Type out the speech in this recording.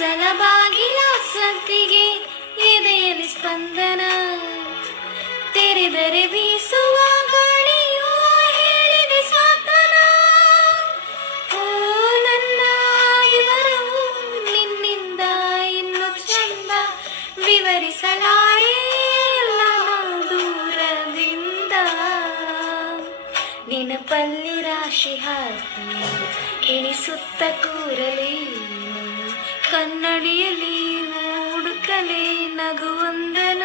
ಮನಸಲ ಬಾಗಿಲ ಸತ್ತಿಗೆ ಎದೆಯಲ್ಲಿ ಸ್ಪಂದನ ತೆರೆದರೆ ಬೀಸುವ ಗಾಳಿಯು ಹೇಳಿದೆ ಸಾಂತ್ವನ. ಓ ನನ್ನ ವಿವರವು ನಿನ್ನಿಂದ ಇನ್ನು ಚಂದ ವಿವರಿಸಲಾರೆ ಎಲ್ಲ ದೂರದಿಂದ. ನೆನಪಲ್ಲಿ ರಾಶಿ ಹಾಕಿ ಎಣಿಸುತ್ತ ಕೂರಲಿ ಕನ್ನಡಿಯಲ್ಲಿ ಹುಡುಕಲಿ ನಗುವೊಂದರ